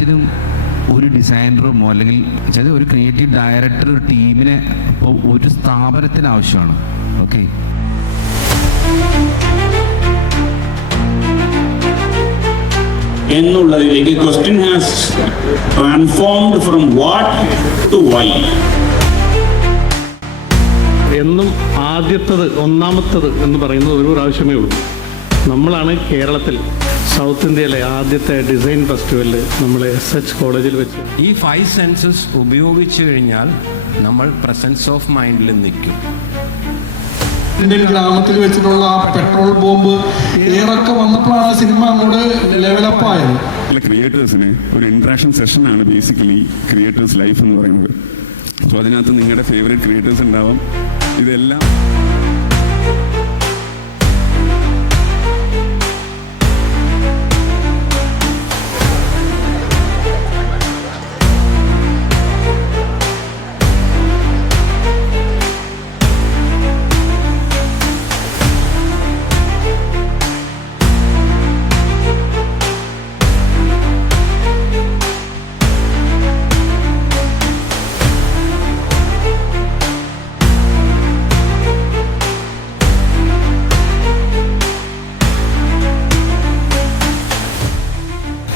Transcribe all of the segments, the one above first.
ബ്രാൻഡിനും ഒരു ഡിസൈനറുമോ അല്ലെങ്കിൽ ഒരു ക്രിയേറ്റീവ് ഡയറക്ടർ ഒരു ടീമിനെ ഒരു സ്ഥാപനത്തിന് ആവശ്യമാണ്. ഓക്കെ, എന്നുള്ളതിലേക്ക് question has transformed from what to why. എന്നും ആദ്യത്തത് ഒന്നാമത്തത് എന്ന് പറയുന്നത് ഒരു പ്രാവശ്യമേ ഉള്ളൂ. നമ്മളാണ് കേരളത്തിൽ സൗത്ത് ഇന്ത്യയിലെ ആദ്യത്തെ ഡിസൈൻ ഫെസ്റ്റിവൽ നമ്മൾ SH കോളേജിൽ വെച്ച്. ഈ 5 സെൻസസ് ഉപയോഗിച്ചു കഴിഞ്ഞാൽ നമ്മൾ പ്രസൻസ് ഓഫ് മൈൻഡിൽ നിൽക്കും. ഇന്ത്യൻ ഗ്രാമത്തിൽ വെച്ചിട്ടുള്ള ആ പെട്രോൾ ബോംബ് ഏറൊക്കെ വന്നപ്പോഴാണ് സിനിമ അങ്ങോട്ട് ലെവലപ്പ് ആയത്. ക്രിയേറ്റേഴ്സിന് ഒരു ഇൻട്രാക്ഷൻ സെഷനാണ് ബേസിക്കലി ക്രിയേറ്റേഴ്സ് ലൈഫ് എന്ന് പറയുന്നത്. അപ്പോൾ അതിനകത്ത് നിങ്ങളുടെ ഫേവറേറ്റ് ക്രിയേറ്റേഴ്സ് ഉണ്ടാവും. ഇതെല്ലാം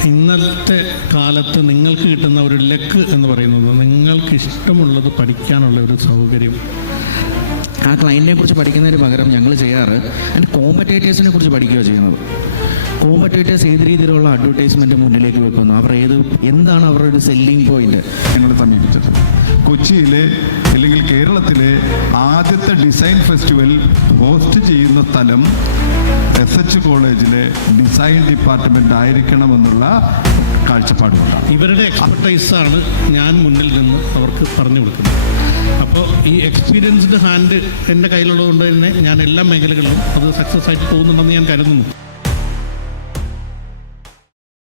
ഇന്നത്തെ കാലത്ത് നിങ്ങൾക്ക് കിട്ടുന്ന ഒരു ലക്ക് എന്ന് പറയുന്നത് നിങ്ങൾക്ക് ഇഷ്ടമുള്ളത് പഠിക്കാനുള്ള ഒരു സൗകര്യം. ആ ക്ലയൻറ്റിനെ കുറിച്ച് പഠിക്കുന്നതിന് പകരം ഞങ്ങൾ ചെയ്യാറ് അതിൻ്റെ കോമ്പറ്റേറ്റേഴ്സിനെ കുറിച്ച് പഠിക്കുകയാണ് ചെയ്യുന്നത്. കോമ്പറ്റേറ്റേഴ്സ് ഏത് രീതിയിലുള്ള അഡ്വർടൈസ്മെൻറ്റ് മുന്നിലേക്ക് വെക്കുന്നു, അവർ എന്താണ് അവരുടെ ഒരു സെല്ലിംഗ് പോയിന്റ്. ഞങ്ങളെ സമീപിച്ചിട്ടുണ്ട്. കൊച്ചിയിലെ അല്ലെങ്കിൽ കേരളത്തിലെ ആദ്യത്തെ ഡിസൈൻ ഫെസ്റ്റിവൽ ഹോസ്റ്റ് ചെയ്യുന്ന സ്ഥലം SH കോളേജിലെ ഡിസൈൻ ഡിപ്പാർട്ട്മെൻ്റ് ആയിരിക്കണമെന്നുള്ള കാഴ്ചപ്പാടുകൊണ്ടാണ്. ഇവരുടെ എക്സ്പെർട്ടൈസാണ് ഞാൻ മുന്നിൽ നിന്ന് അവർക്ക് പറഞ്ഞു കൊടുക്കുന്നത്. അപ്പോൾ ഈ എക്സ്പീരിയൻസ്ഡ് ഹാൻഡ് എൻ്റെ കയ്യിലുള്ളത് കൊണ്ട് തന്നെ ഞാൻ എല്ലാ മേഖലകളിലും അത് സക്സസ് ആയിട്ട് പോകുന്നുണ്ടെന്ന് ഞാൻ കരുതുന്നു.